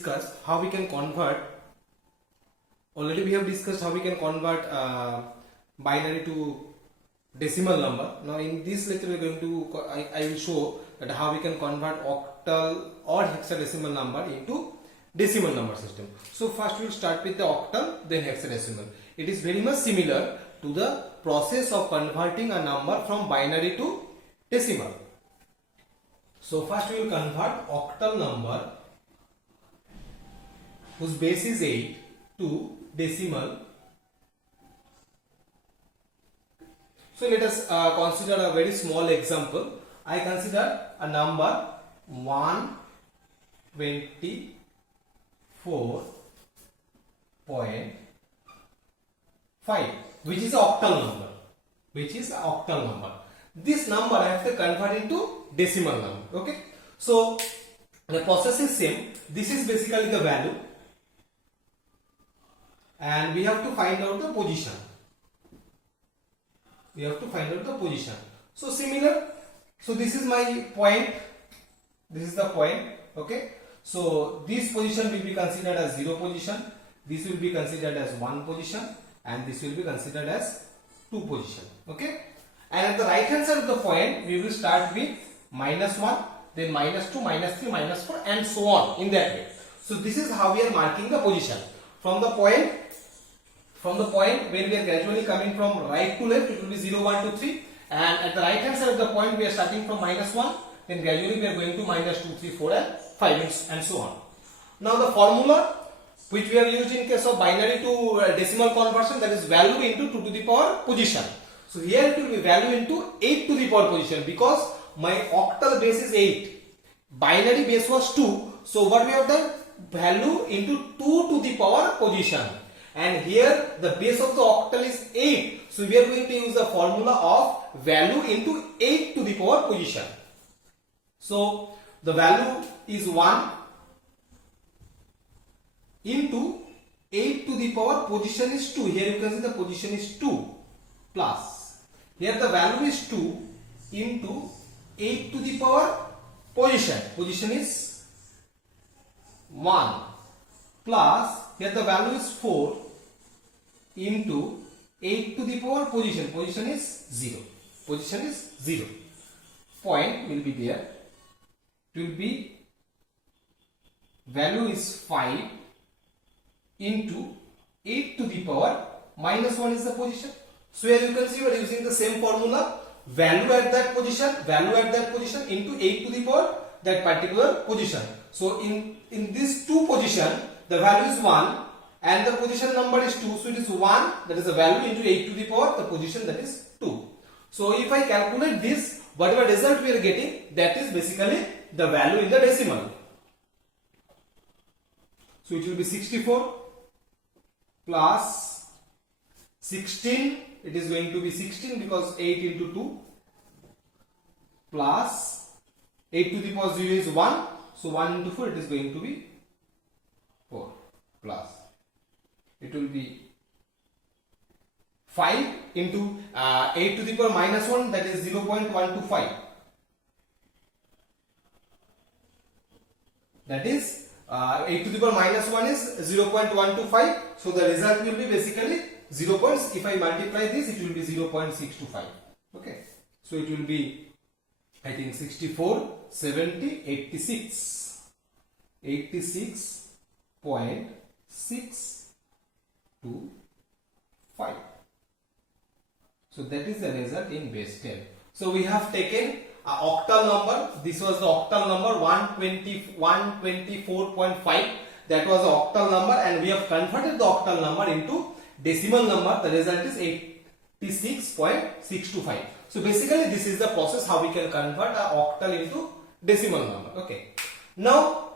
discussed how we can convert. Already we have discussed how we can convert binary to decimal number. Now in this lecture we are going to I will show that how we can convert octal or hexadecimal number into decimal number system. So first we will start with the octal, then hexadecimal. It is very much similar to the process of converting a number from binary to decimal. So first we will convert octal number whose base is 8 to decimal. So let us consider a very small example. I consider a number 124.5, which is an octal number. This number I have to convert into decimal number. Okay. So the process is same. This is basically the value, and we have to find out the position. So similar. So this is my point. This is the point. Okay. So this position will be considered as 0 position. This will be considered as 1 position, and this will be considered as 2 position. Okay. And at the right hand side of the point, we will start with -1, then -2, -3, -4, and so on in that way. So this is how we are marking the position from the point where we are gradually coming from right to left. It will be 0, 1, 2, 3, and at the right hand side of the point we are starting from -1, then gradually we are going to -2, 3, 4, and 5, and so on. Now the formula which we have used in case of binary to decimal conversion, that is value into 2 to the power position. So here it will be value into 8 to the power position, because my octal base is 8, binary base was 2. So what we have done? Value into 2 to the power position, and here the base of the octal is 8. So we are going to use the formula of value into 8 to the power position. So the value is 1 into 8 to the power position is 2. Here you can see the position is 2 plus. Here the value is 2 into 8 to the power position. Position is 1 plus, here the value is 4 into 8 to the power position. Position is 0. Point will be there. It will be value is 5 into 8 to the power -1 is the position. So here you can see we are using the same formula. Value at that position into 8 to the power that particular position. So in this 2 position, the value is 1 and the position number is 2. So it is 1, that is the value, into 8 to the power the position, that is 2. So if I calculate this, whatever result we are getting, that is basically the value in the decimal. So it will be 64 plus 16. It is going to be 16 because 8 into 2 plus 8 to the power 0 is 1. So 1 into 4, it is going to be 4 plus. It will be 5 into 8 to the power -1, that is 0.125. That is 8 to the power -1 is 0.125. So the result will be basically 0. If I multiply this, it will be 0.625. Okay. So it will be, I think, 64, 70, 86. 86.625. So that is the result in base 10. So we have taken an octal number. This was the octal number 124.5. That was the octal number, and we have converted the octal number into decimal number. The result is 86.625. So basically this is the process how we can convert an octal into decimal number. Okay. Now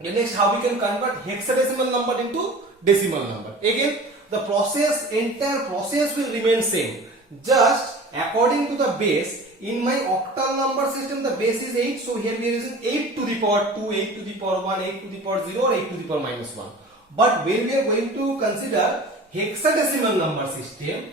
next, how we can convert hexadecimal number into decimal number. Again, the entire process will remain same. Just according to the base, in my octal number system the base is 8. So here we are using 8 to the power 2, 8 to the power 1, 8 to the power 0, or 8 to the power -1. But when we are going to consider hexadecimal number system,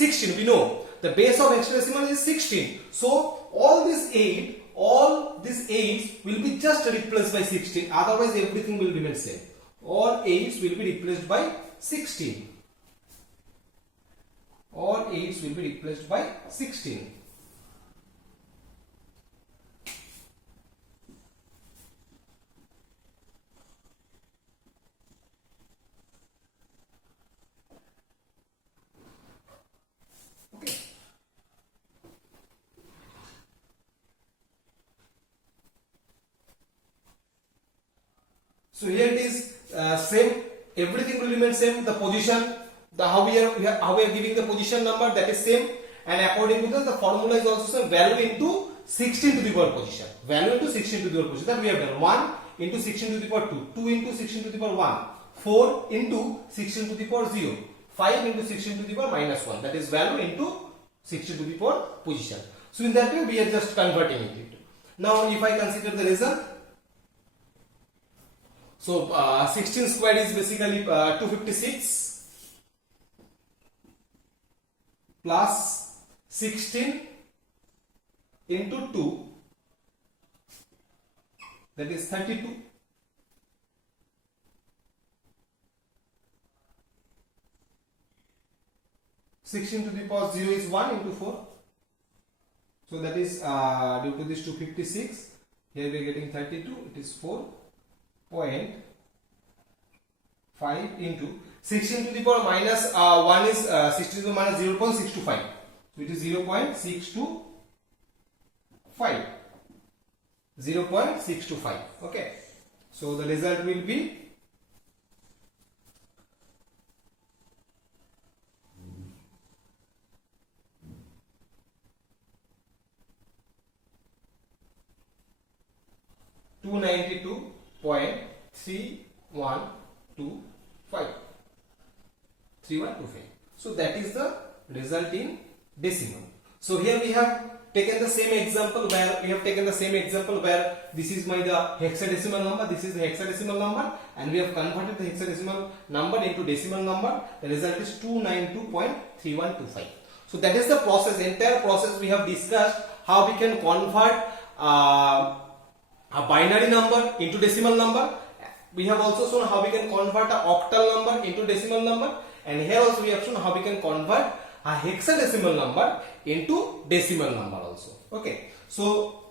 16. We know the base of hexadecimal is 16. So all these 8s will be just replaced by 16. Otherwise everything will remain same. All 8s will be replaced by 16. All 8s will be replaced by 16. Okay. So here it is same. Everything will remain same. The position, how we are giving the position number, that is same, and according to the formula is also same. Value into 16 to the power position. Value into 16 to the power position. That we have done. 1 into 16 to the power 2. 2 into 16 to the power 1. 4 into 16 to the power 0. 5 into 16 to the power minus 1. That is value into 16 to the power position. So in that way we are just converting it. Now if I consider the result. So 16 squared is basically 256 plus 16 into 2, that is 32. Sixteen to the power 0 is 1 into 4. So that is due to this 256. Here we are getting 32. It is 4.5 into 16 to the power minus 1 is 16 to the minus 0.625. So it is 0.625. 0.625. Okay. So the result will be 292.3125. So that is the result in decimal. So here we have taken the same example where this is the hexadecimal number, this is the hexadecimal number, and we have converted the hexadecimal number into decimal number. The result is 292.3125. So that is the process, entire process we have discussed, how we can convert a binary number into decimal number. We have also shown how we can convert a octal number into decimal number, and here also we have shown how we can convert a hexadecimal number into decimal number also. Okay, so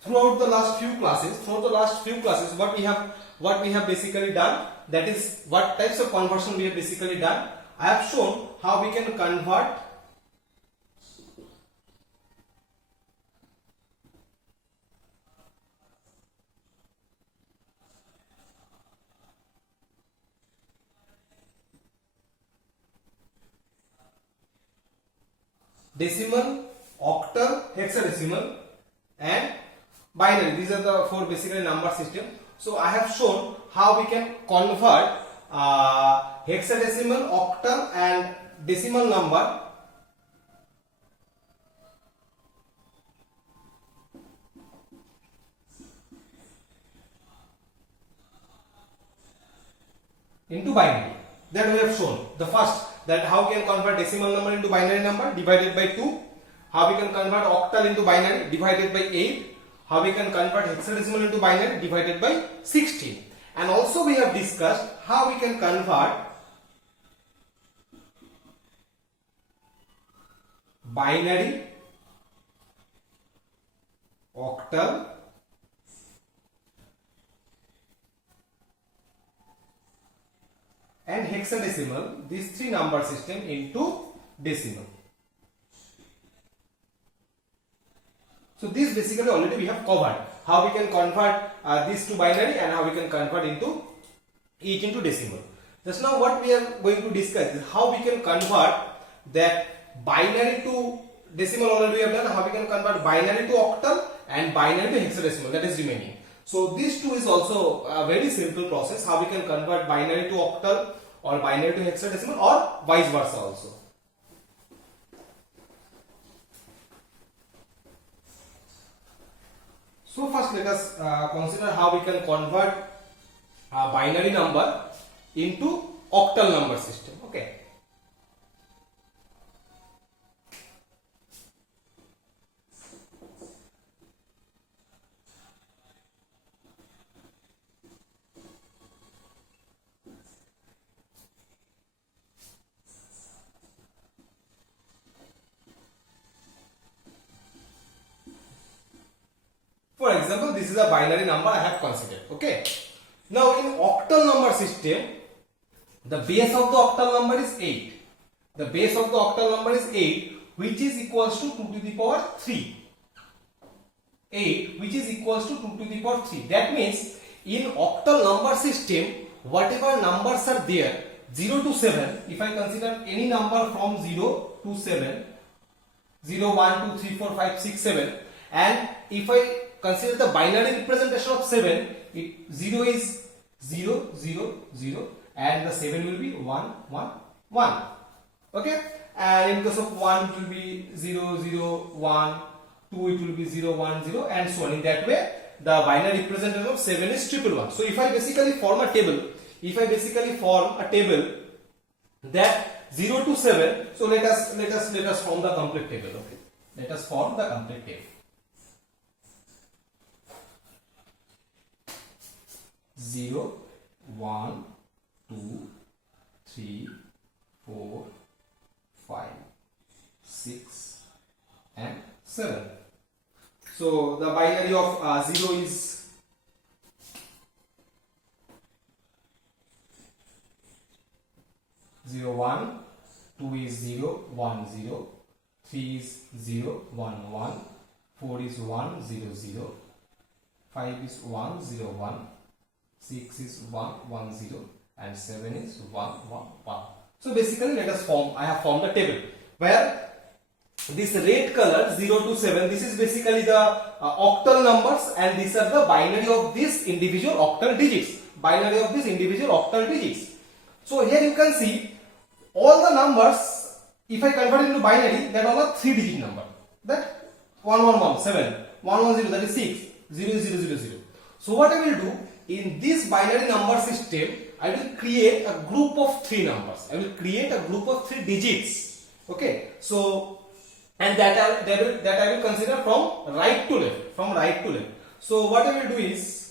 throughout the last few classes, what we have basically done, that is what types of conversion we have basically done. I have shown how we can convert decimal, octal, hexadecimal and binary. These are the four basically number system. So I have shown how we can convert hexadecimal, octal and decimal number into binary. That we have shown. The first, that how we can convert decimal number into binary number divided by 2, how we can convert octal into binary divided by 8, how we can convert hexadecimal into binary divided by 16, and also we have discussed how we can convert binary, octal and hexadecimal, these three number system into decimal. So this basically already we have covered how we can convert these to binary and how we can convert into each into decimal. Just now what we are going to discuss is how we can convert that binary to decimal. Already we have done how we can convert binary to octal and binary to hexadecimal, that is remaining. So this too is also a very simple process, how we can convert binary to octal or binary to hexadecimal or vice versa also. So first let us consider how we can convert binary number into octal number system. Okay. For example, this is a binary number I have considered. Okay. Now in octal number system, the base of the octal number is 8. The base of the octal number is 8, which is equals to 2 to the power 3. 8, which is equals to 2 to the power 3. That means in octal number system, whatever numbers are there, 0 to 7, if I consider any number from 0 to 7, 0, 1, 2, 3, 4, 5, 6, 7, and if I consider the binary representation of 7, 0 is 0, 0, 0, and the 7 will be 1, 1, 1. Okay, and in case of 1 it will be 0, 0, 1, 2 it will be 0, 1, 0, and so on. In that way, the binary representation of 7 is 111. So if I basically form a table, that 0 to 7, so let us form the complete table. Okay, let us form the complete table. 0, 1, 2, 3, 4, 5, 6, and 7. So the binary of 0 is 0, 1, 2 is 0, 1, 0, 3 is 0, 1, 1, 4 is 1, 0, 0, 5 is 1, 0, 1, 6 is 1, 1, 0, and 7 is 1, 1, 1. So basically let us form, I have formed a table where this red color 0 to 7, this is basically the octal numbers, and these are the binary of these individual octal digits. So here you can see all the numbers, if I convert it into binary, that are 3-digit number. That 111, 7, 110, that is 6, 0, 0, 0, 0. So what I will do, in this binary number system, I will create a group of 3 numbers. I will create a group of 3 digits. Okay. So, and that I will consider from right to left. So what I will do is,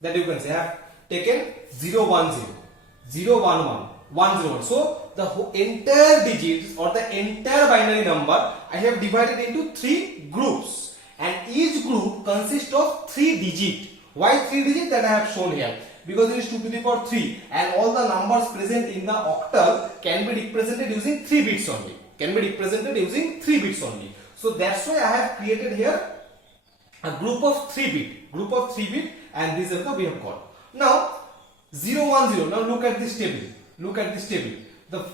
that you can say I have taken 0, 1, 0, 0, 1, 1, 1, 0, 1. So the entire digits or the entire binary number I have divided into 3 groups, and each group consists of 3 digits. Why 3 digits? That I have shown here, because it is 2 to the power 3, and all the numbers present in the octal can be represented using 3 bits only. So that's why I have created here a group of 3 bit, and this is what we have got. Now 0, 1, 0. Now look at this table.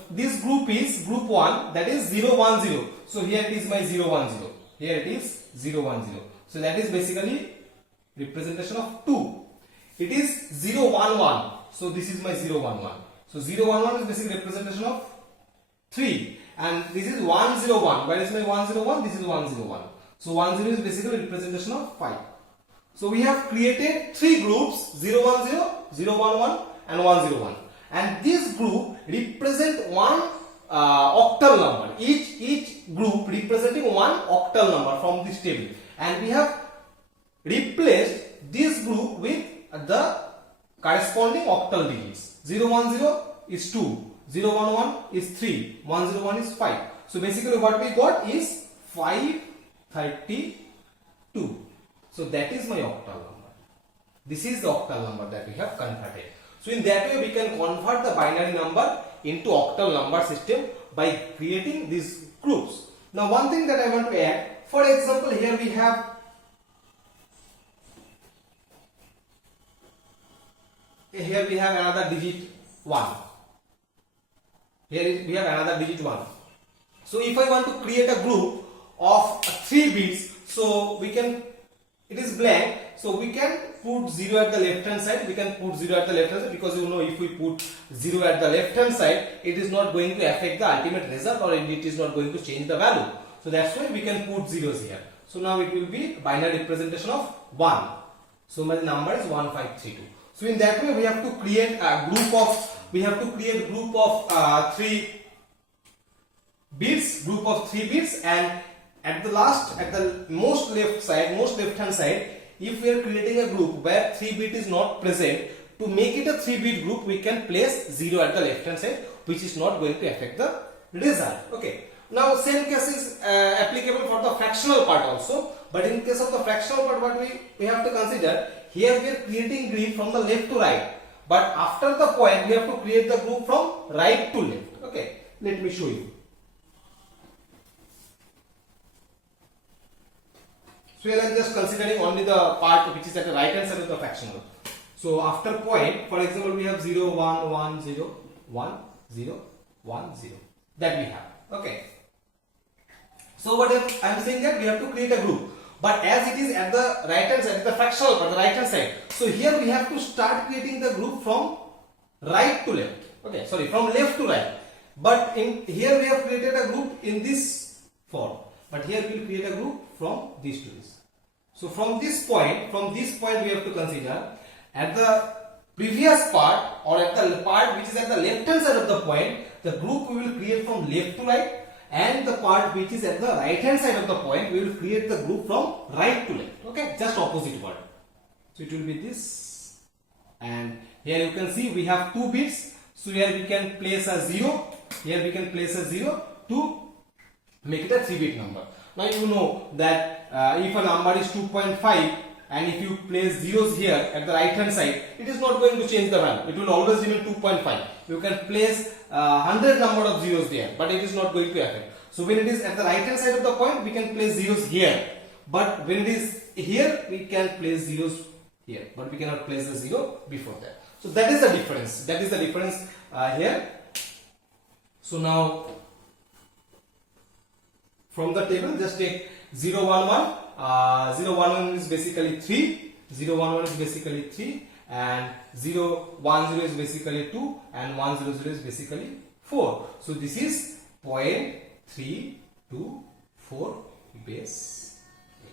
This group is group 1, that is 0, 1, 0. So here it is my 0, 1, 0. So that is basically representation of 2. It is 0, 1, 1. So this is my 0, 1, 1. So 0, 1, 1 is basically representation of 3. And this is 1, 0, 1. Where is my 1, 0, 1? This is 1, 0, 1. So 1, 0 is basically representation of 5. So we have created 3 groups, 0, 1, 0, 0, 1, 1, and 1, 0, 1. And this group represent one octal number. Each group representing one octal number from this table. And we have replaced this group with the corresponding octal digits. 0, 1, 0 is 2, 0, 1, 1 is 3, 1, 0, 1 is 5. So basically what we got is 532. So that is my octal number. This is the octal number that we have converted. So in that way we can convert the binary number into octal number system by creating these groups. Now one thing that I want to add, for example, here we have another digit 1. Here we have another digit 1. So if I want to create a group of 3 bits, so we can, it is blank, so So we can put 0 at the left hand side. We can put 0 at the left hand side because you know if we put 0 at the left hand side, it is not going to affect the ultimate result, or it is not going to change the value. So that's why we can put zeros here. So now it will be binary representation of 1. So my number is 1532. So in that way we have to create a group of 3 bits, and at the most left hand side, if we are creating a group where 3 bit is not present, to make it a 3 bit group we can place 0 at the left hand side, which is not going to affect the result. Okay. Now same case is applicable for the fractional part also, but in case of the fractional part, what we have to consider, here we are creating group from the left to right, but after the point we have to create the group from right to left. Okay, let me show you. So here I am just considering only the part which is at the right hand side of the fractional. So after point, for example, we have 0 1 1 0 1 0 1 0 that we have. Okay. So what I am saying that we have to create a group, but as it is at the right hand side, the fractional part, the right hand side. So here we have to start creating the group from right to left. Okay, sorry, from left to right. But in here we have created a group in this form, but here we will create a group from this to this. So from this point we have to consider at the previous part, or at the part which is at the left hand side of the point, the group we will create from left to right. And the part which is at the right hand side of the point, we will create the group from right to left. Okay, just opposite word. So it will be this, and here you can see we have 2 bits. So here we can place a 0. Here we can place a 0 to make it a 3-bit number. Now you know that if a number is 2.5 and if you place zeros here at the right hand side, it is not going to change the value. It will always remain 2.5. You can place 100 number of zeros there, but it is not going to affect. So when it is at the right hand side of the point, we can place zeros here, but when it is here, we can place zeros here, but we cannot place the 0 before that. So that is the difference. Here. So now from the table, just take 0 1 1. 0 1 1 is basically 3. 0 1 1 is basically 3, and 0 1 0 is basically 2, and 1 0 0 is basically 4. So this is 0.324 base 8.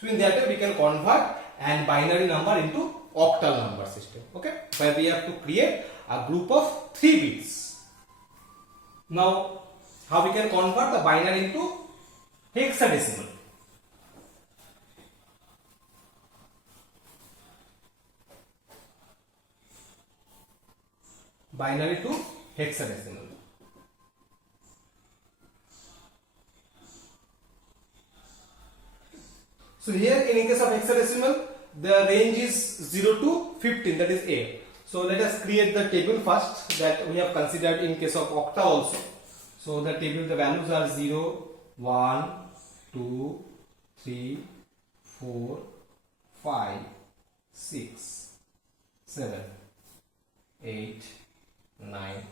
So in that way we can convert an binary number into octal number system. Okay, where we have to create a group of 3 bits. Now how we can convert the binary into hexadecimal? Binary to hexadecimal. So here in case of hexadecimal, the range is 0 to 15, that is A. So let us create the table first that we have considered in case of octa also. So the table, the values are 0, 1, 2, 3, 4, 5, 6, 7, 8, 9,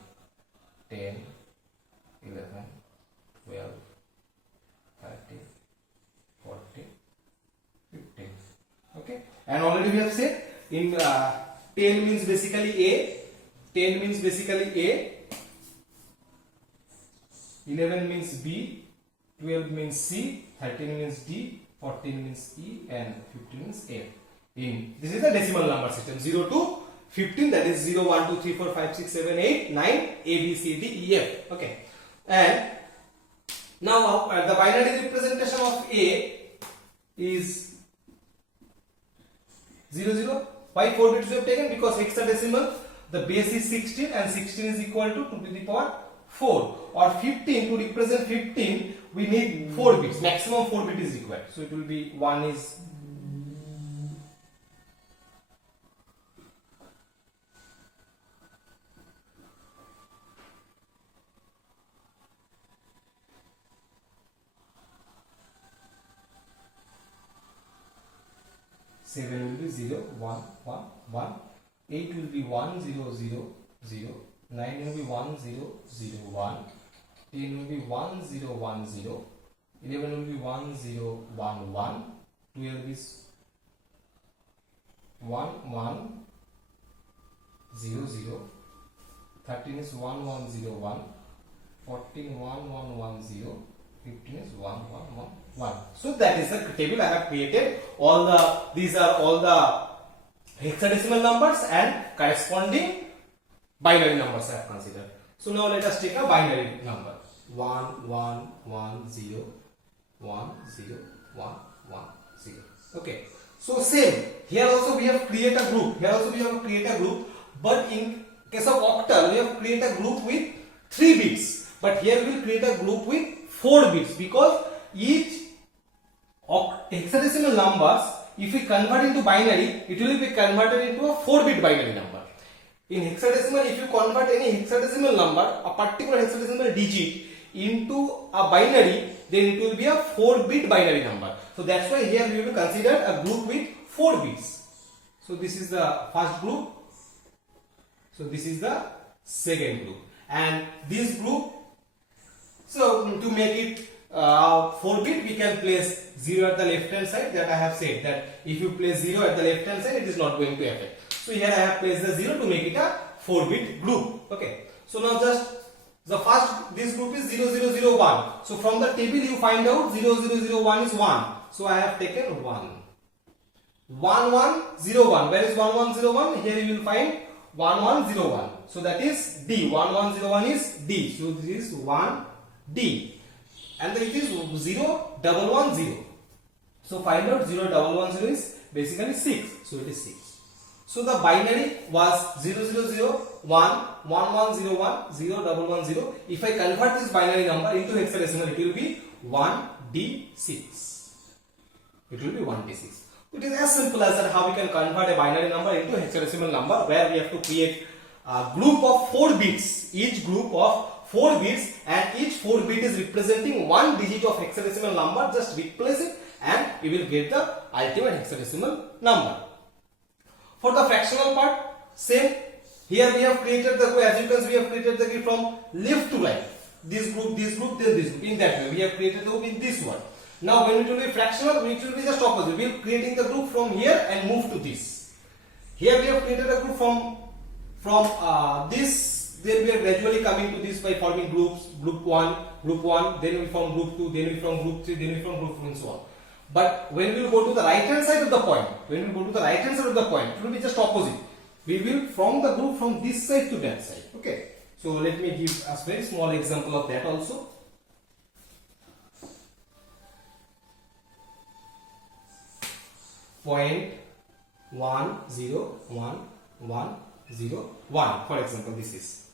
10, 11, 12, 13, 14, 15. Okay, and already we have said in 10 means basically A, 10 means basically A, 11 means B, 12 means C, 13 means D, 14 means E, and 15 means F. This is the decimal number system, 0 to 15, that is 0, 1, 2, 3, 4, 5, 6, 7, 8, 9, A, B, C, D, E, F. Okay. And now the binary representation of A is 0, 0. Why 4 bits we have taken? Because hexadecimal, the base is 16 and 16 is equal to 2 to the power 4. Or 15, to represent 15, we need 4 bits. Maximum 4 bit is required. So it will be 1 is 7 will be 0, 1, 1, 1, 8 will be 1, 0, 0, 0, 9 will be 1, 0, 0, 1, 10 will be 1, 0, 1, 0, 11 will be 1, 0, 1, 1, 12 is 1 1 0 0, 13 is 1 1 0 1, 14 1 1 1 0, 15 is 1 1 1 1. So that is the table I have created. These are all the hexadecimal numbers and corresponding binary numbers I have considered. So now let us take a binary number 1 1 1 0 1 0 1 1 0. Okay. So same here also we have create a group. Here also we have create a group, but in case of octal we have create a group with 3 bits. But here we will create a group with 4 bits because each hexadecimal numbers, if we convert into binary, it will be converted into a 4-bit binary number. In hexadecimal, if you convert any hexadecimal number, a particular hexadecimal digit into a binary, then it will be a 4-bit binary number. So that's why here we will consider a group with 4 bits. So this is the first group. So this is the second group. And this group, so to make it 4-bit, we can place 0 at the left hand side. That I have said that if you place 0 at the left hand side, it is not going to affect. So here I have placed the 0 to make it a 4-bit group. Okay. So now just the first, this group is 0001. So from the table you find out 0001 is 1. So I have taken 1. 1101. Where is 1101? Here you will find 1101. So that is D. 1101 is D. So this is 1 D. And it is 0110. So find out 0110 is basically 6. So it is 6. So the binary was 0001 1101 0110. If I convert this binary number into hexadecimal, it will be 1D6. It will be 1D6. It is as simple as that how we can convert a binary number into hexadecimal number, where we have to create a group of 4 bits. Each group of 4 bits, and each 4 bit is representing one digit of hexadecimal number. Just replace it and you will get the ultimate hexadecimal number. For the fractional part, same. Here we have created the, as you can see, we have created the group from left to right. This group, then this group. In that way, we have created the group in this one. Now, when it will be fractional, it will be just opposite. We are creating the group from here and move to this. Here we have created a group from this. Then we are gradually coming to this by forming groups. Group 1, then we form group 2, then we form group 3, then we form group 4, and so on. But when we will go to the right hand side of the point, it will be just opposite. We will form the group from this side to that side. Okay. So let me give a very small example of that also. Point 1 0 1 1 0 1. For example, this is.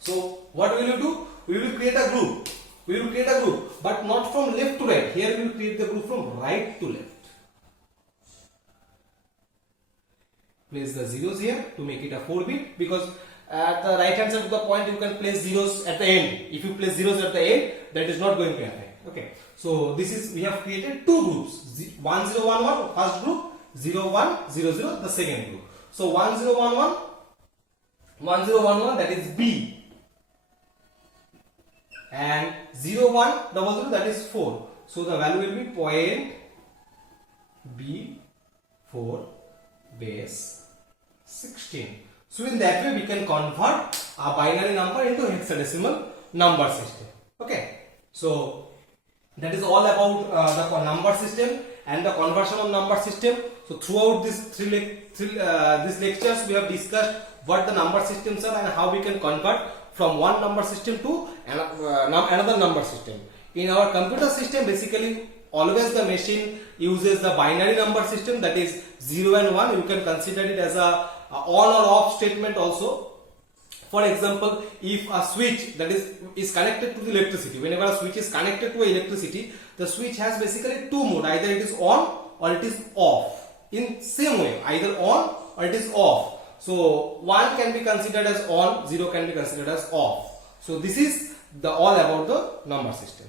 So what we will do? We will create a group. But not from left to right. Here we will create the group from right to left. Place the zeros here to make it a 4-bit, because at the right hand side of the point you can place zeros at the end. If you place zeros at the end, that is not going to affect. Okay. So this is, we have created 2 groups. 1011 first group, 0100 the second group. So 1011 that is B, and 0100 that is 4. So the value will be point B4 base 16. So in that way we can convert a binary number into hexadecimal number system. Okay. So that is all about the number system and the conversion of number system. So throughout these lectures we have discussed what the number systems are and how we can convert from one number system to another number system. In our computer system, basically always the machine uses the binary number system, that is 0 and 1. You can consider it as a on or off statement also. For example, if a switch that is connected to the electricity, whenever a switch is connected to electricity, the switch has basically 2 modes, either it is on or it is off. In same way, either on or it is off. So 1 can be considered as on, 0 can be considered as off. So this is all about the number system.